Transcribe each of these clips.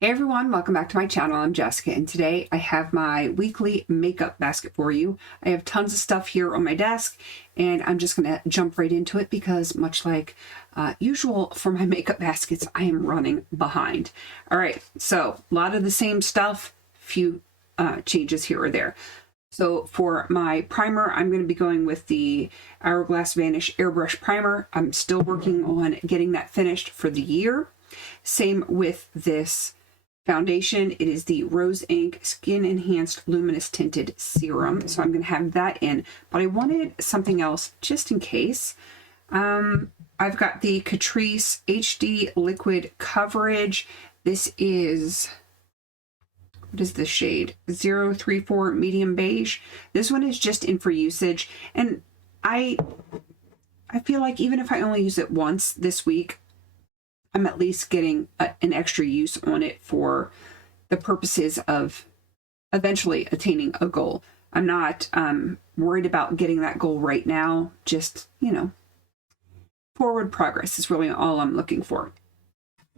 Hey everyone, welcome back to my channel. I'm Jessica, and today I have my weekly makeup basket for you. I have tons of stuff here on my desk, and I'm just going to jump right into it because much like usual for my makeup baskets, I am running behind. All right, so a lot of the same stuff, few changes here or there. So for my primer, I'm going to be going with the Hourglass Vanish Airbrush Primer. I'm still working on getting that finished for the year. Same with this foundation. It is the Rose Inc Skin Enhanced Luminous Tinted Serum. So I'm going to have that in, but I wanted something else just in case. I've got the Catrice HD Liquid Coverage. This is, what is the shade? 034 Medium Beige. This one is just in for usage. And I feel like even if I only use it once this week, I'm at least getting an extra use on it for the purposes of eventually attaining a goal. I'm not worried about getting that goal right now. Just, forward progress is really all I'm looking for.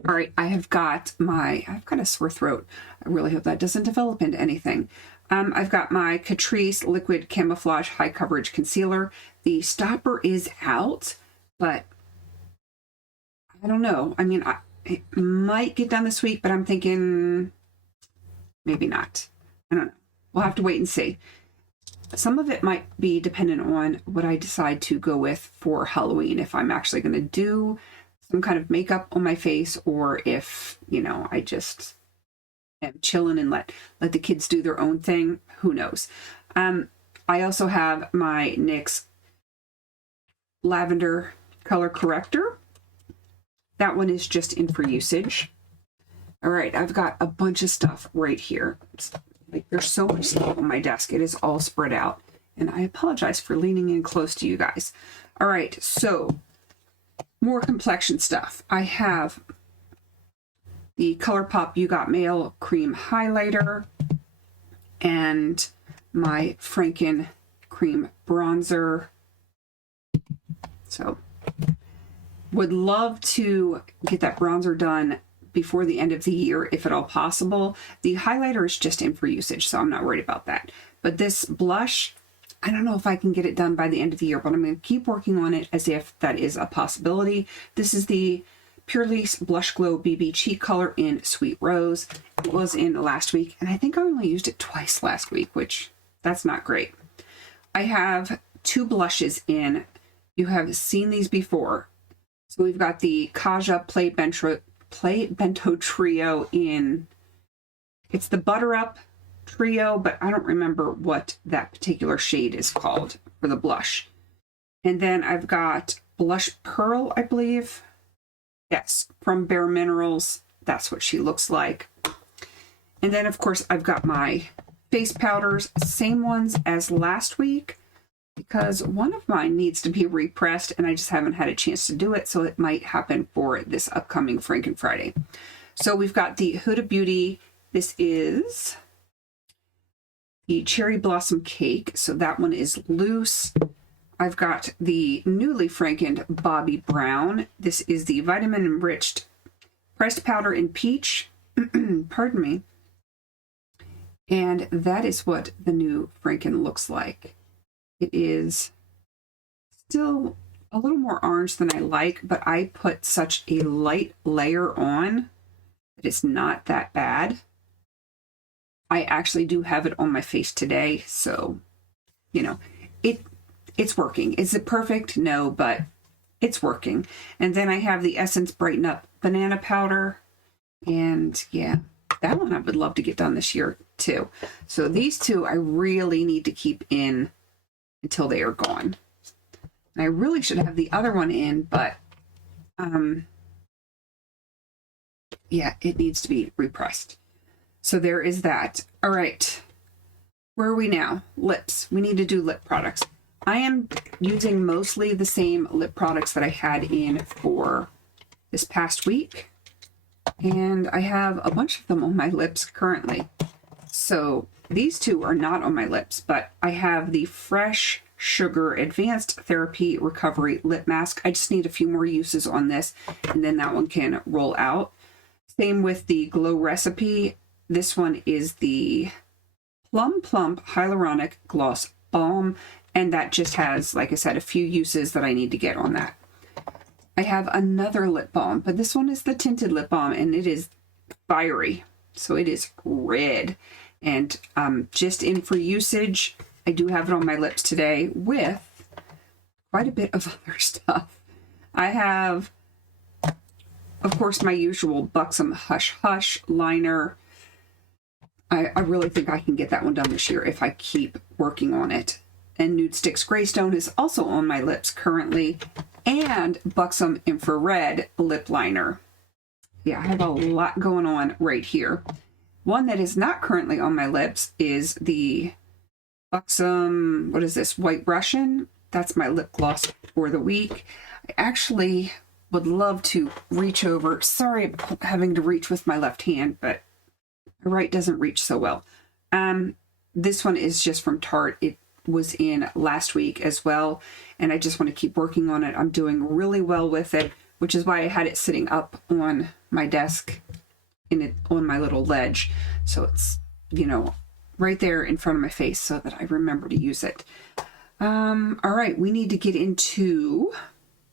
All right, I've got a sore throat. I really hope that doesn't develop into anything. I've got my Catrice Liquid Camouflage High Coverage Concealer. The stopper is out, but I don't know. I mean, it might get done this week, but I'm thinking maybe not. I don't know. We'll have to wait and see. Some of it might be dependent on what I decide to go with for Halloween. If I'm actually going to do some kind of makeup on my face, or if, I just am chilling and let the kids do their own thing. Who knows? I also have my NYX Lavender Color Corrector. That one is just in for usage. All right, I've got a bunch of stuff right here. There's so much stuff on my desk. It is all spread out. And I apologize for leaning in close to you guys. All right, so more complexion stuff. I have the ColourPop You Got Mail Cream Highlighter and my Franken Cream Bronzer. So would love to get that bronzer done before the end of the year, if at all possible. The highlighter is just in for usage, so I'm not worried about that. But this blush, I don't know if I can get it done by the end of the year, but I'm going to keep working on it as if that is a possibility. This is the Purlisse Blush Glow BB Cheek Color in Sweet Rose. It was in last week, and I think I only used it twice last week, which that's not great. I have two blushes in. You have seen these before. So we've got the Kaja Play Bento Trio in, it's the Butter Up Trio, but I don't remember what that particular shade is called for the blush. And then I've got Blush Pearl, I believe. Yes, from Bare Minerals. That's what she looks like. And then, of course, I've got my face powders, same ones as last week, because one of mine needs to be repressed and I just haven't had a chance to do it, so it might happen for this upcoming Franken Friday. So we've got the Huda Beauty. This is the Cherry Blossom Cake, so that one is loose. I've got the newly Frankened Bobbi Brown. This is the Vitamin Enriched Pressed Powder in Peach. Pardon me. And that is what the new Franken looks like. It is still a little more orange than I like, but I put such a light layer on that it's not that bad. I actually do have it on my face today, so, it's working. Is it perfect? No, but it's working. And then I have the Essence Brighten Up Banana Powder, and yeah, that one I would love to get done this year too. So these two I really need to keep in until they are gone. And I really should have the other one in, but yeah, it needs to be repressed. So there is that. All right, where are we now? Lips. We need to do lip products. I am using mostly the same lip products that I had in for this past week, and I have a bunch of them on my lips currently. So these two are not on my lips, but I have the Fresh Sugar Advanced Therapy Recovery Lip Mask. I just need a few more uses on this, and then that one can roll out. Same with the Glow Recipe. This one is the Plum Plump Hyaluronic Gloss Balm, and that just has, like I said, a few uses that I need to get on that. I have another lip balm, but this one is the tinted lip balm, and it is fiery. So it is red, and just in for usage. I do have it on my lips today with quite a bit of other stuff. I have, of course, my usual Buxom Hush Hush liner. I really think I can get that one done this year if I keep working on it. And Nude Sticks Greystone is also on my lips currently, and Buxom Infrared lip liner. Yeah, I have a lot going on right here. One that is not currently on my lips is the Buxom, what is this, White Russian? That's my lip gloss for the week. I actually would love to reach over. Sorry I'm having to reach with my left hand, but my right doesn't reach so well. This one is just from Tarte. It was in last week as well, and I just want to keep working on it. I'm doing really well with it, which is why I had it sitting up on my desk on my little ledge. So it's, you know, right there in front of my face so that I remember to use it. All right, we need to get into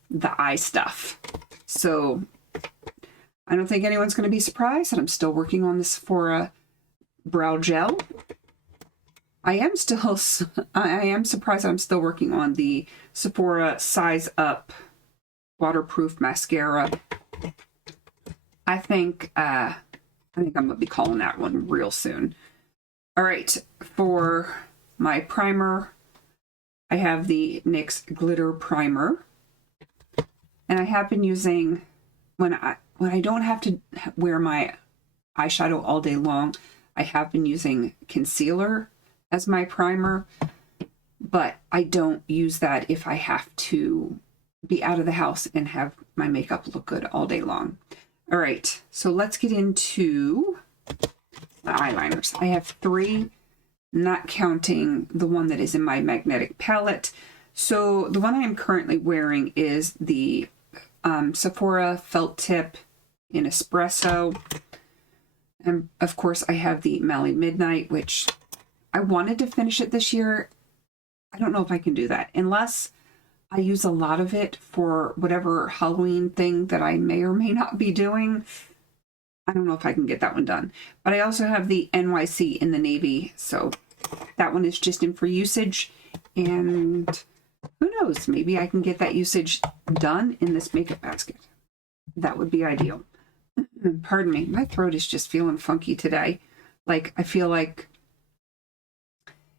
the eye stuff. So I don't think anyone's going to be surprised that I'm still working on the Sephora brow gel. I am surprised that I'm still working on the Sephora Size Up waterproof mascara. I think I'm gonna be calling that one real soon. All right, for my primer, I have the NYX Glitter Primer, and I have been using, when I don't have to wear my eyeshadow all day long, I have been using concealer as my primer, but I don't use that if I have to be out of the house and have my makeup look good all day long. All right, so let's get into the eyeliners. I have 3, not counting the one that is in my magnetic palette. So the one I am currently wearing is the Sephora Felt Tip in Espresso. And of course I have the Mally Midnight, which I wanted to finish it this year. I don't know if I can do that unless I use a lot of it for whatever Halloween thing that I may or may not be doing. I don't know if I can get that one done. But I also have the NYC in the navy, so that one is just in for usage. And who knows, maybe I can get that usage done in this makeup basket. That would be ideal. Pardon me, my throat is just feeling funky today. Like, I feel like,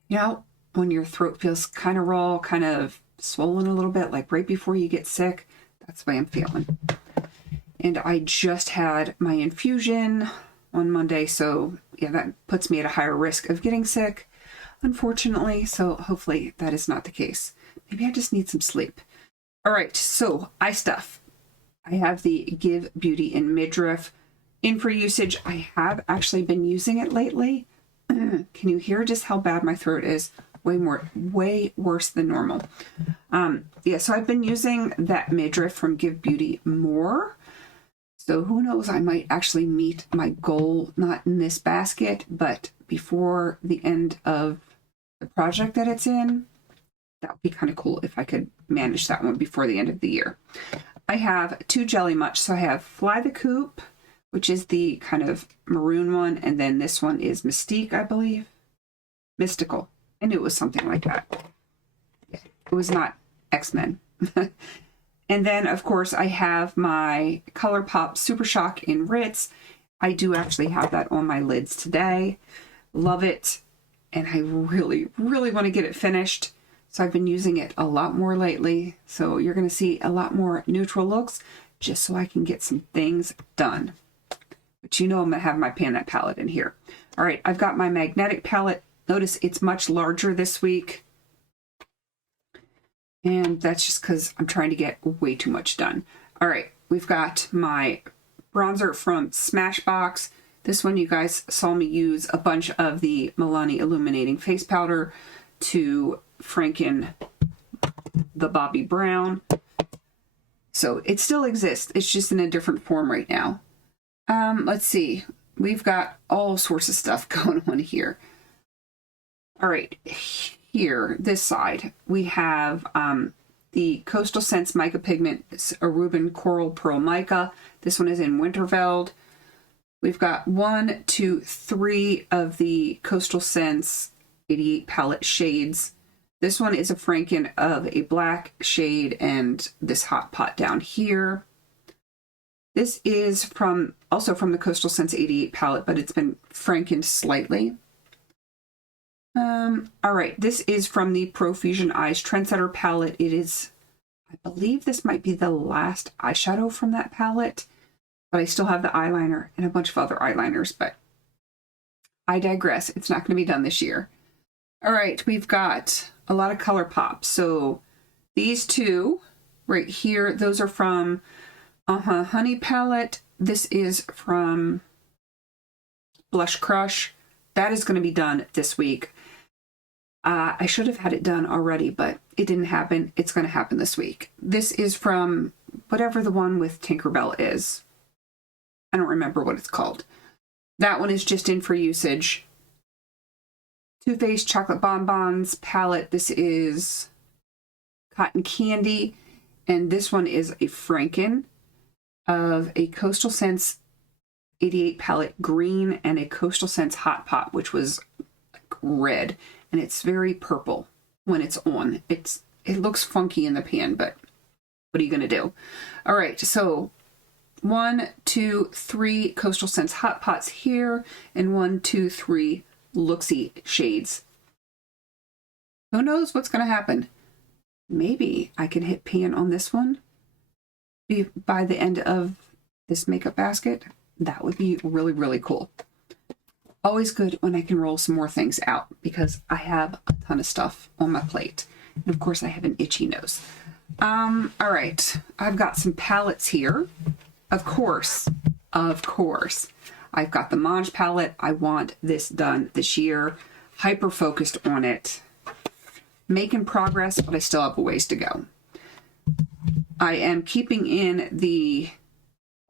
you know, when your throat feels kind of raw, kind of swollen a little bit, like right before you get sick, that's the way I'm feeling. And I just had my infusion on Monday, so yeah, that puts me at a higher risk of getting sick, unfortunately. So hopefully that is not the case. Maybe I just need some sleep. All right, so eye stuff. I have the Give Beauty in Midriff in for usage. I have actually been using it lately. Can you hear just how bad my throat is? Way worse than normal. Yeah, so I've been using that midriff from Give Beauty more. So who knows, I might actually meet my goal, not in this basket, but before the end of the project that it's in. That would be kind of cool if I could manage that one before the end of the year. I have 2 Jelly Much. So I have Fly the Coop, which is the kind of maroon one, and then this one is Mystique, I believe. Mystical. I knew it was something like that. It was not X-Men. And then, of course, I have my ColourPop Super Shock in Ritz. I do actually have that on my lids today. Love it. And I really want to get it finished. So I've been using it a lot more lately. So you're going to see a lot more neutral looks just so I can get some things done. But you know I'm going to have my Pan That palette in here. All right, I've got my magnetic palette. Notice it's much larger this week. And that's just because I'm trying to get way too much done. All right, we've got my bronzer from Smashbox. This one you guys saw me use a bunch of the Milani Illuminating Face Powder to franken the Bobbi Brown. So it still exists. It's just in a different form right now. Let's see. We've got all sorts of stuff going on here. All right, here, this side, we have the Coastal Scents Mica Pigment Aruban Coral Pearl Mica. This one is in Winterveld. We've got 1, 2, 3 of the Coastal Scents 88 palette shades. This one is a Franken of a black shade and this hot pot down here. This is also from the Coastal Scents 88 palette, but it's been Frankened slightly. All right, this is from the Profusion Eyes Trendsetter palette. It is, I believe this might be the last eyeshadow from that palette, but I still have the eyeliner and a bunch of other eyeliners, but I digress. It's not going to be done this year. All right, we've got a lot of color pops. So these two right here, those are from Honey palette. This is from Blush Crush. That is going to be done this week. I should have had it done already, but it didn't happen. It's going to happen this week. This is from whatever the one with Tinkerbell is. I don't remember what it's called. That one is just in for usage. Too Faced Chocolate Bonbons palette. This is Cotton Candy. And this one is a Franken of a Coastal Scents 88 palette green and a Coastal Scents Hot Pot, which was like red. And it's very purple when it's on. It looks funky in the pan, but what are you going to do? All right, so 1, 2, 3 Coastal Scents Hot Pots here, and 1, 2, 3 Looksy shades. Who knows what's going to happen? Maybe I can hit pan on this one by the end of this makeup basket. That would be really, really cool. Always good when I can roll some more things out because I have a ton of stuff on my plate. And of course I have an itchy nose. All right, I've got some palettes here. Of course, I've got the Mange palette. I want this done this year. Hyper focused on it. Making progress, but I still have a ways to go. I am keeping in the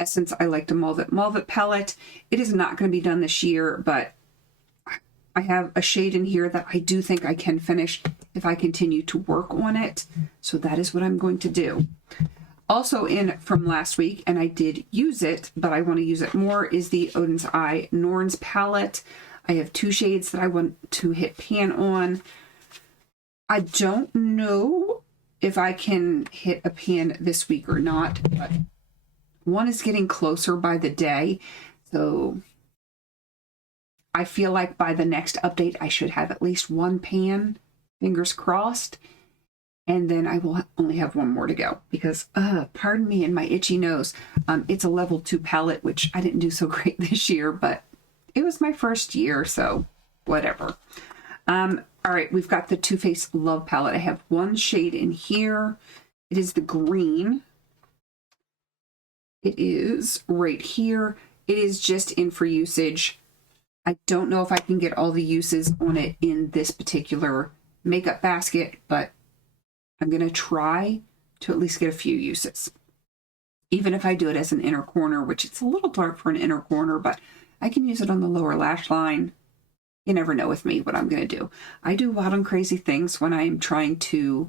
Essence I Like to Malvet palette. It is not going to be done this year, but I have a shade in here that I do think I can finish if I continue to work on it. So that is what I'm going to do. Also in from last week, and I did use it, but I want to use it more, is the Odin's Eye Norns palette. I have 2 shades that I want to hit pan on. I don't know if I can hit a pan this week or not, but one is getting closer by the day, so I feel like by the next update I should have at least 1 pan, fingers crossed, and then I will only have 1 more to go because, pardon me and my itchy nose, it's a level 2 palette, which I didn't do so great this year, but it was my first year, so whatever. All right, we've got the Too Faced Love palette. I have 1 shade in here. It is the green. It is right here. It is just in for usage. I don't know if I can get all the uses on it in this particular makeup basket, but I'm going to try to at least get a few uses. Even if I do it as an inner corner, which it's a little dark for an inner corner, but I can use it on the lower lash line. You never know with me what I'm going to do. I do wild and crazy things when I'm trying to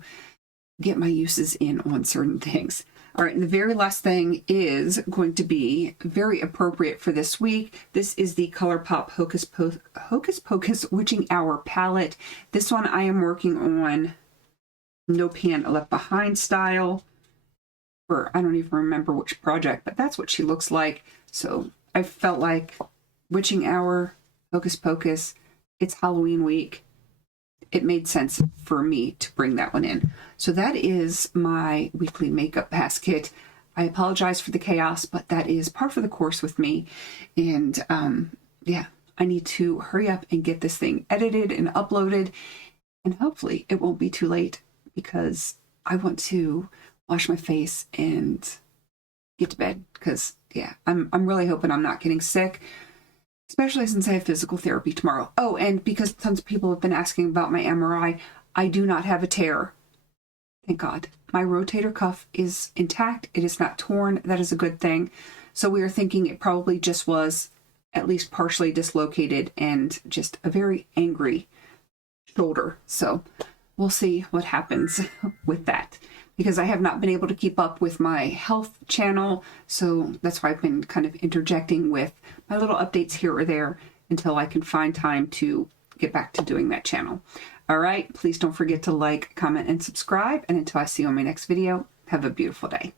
get my uses in on certain things. All right, and the very last thing is going to be very appropriate for this week. This is the ColourPop Hocus Pocus Witching Hour palette. This one I am working on No Pan Left Behind style. For I don't even remember which project, but that's what she looks like. So I felt like Witching Hour, Hocus Pocus, it's Halloween week. It made sense for me to bring that one in. So that is my weekly makeup basket. I apologize for the chaos, but that is par for the course with me. And yeah, I need to hurry up and get this thing edited and uploaded. And hopefully it won't be too late because I want to wash my face and get to bed. Because yeah, I'm really hoping I'm not getting sick. Especially since I have physical therapy tomorrow. Oh, and because tons of people have been asking about my MRI, I do not have a tear. Thank God. My rotator cuff is intact. It is not torn. That is a good thing. So we are thinking it probably just was at least partially dislocated and just a very angry shoulder. So we'll see what happens with that, because I have not been able to keep up with my health channel. So that's why I've been kind of interjecting with my little updates here or there until I can find time to get back to doing that channel. All right, please don't forget to like, comment, and subscribe. And until I see you on my next video, have a beautiful day.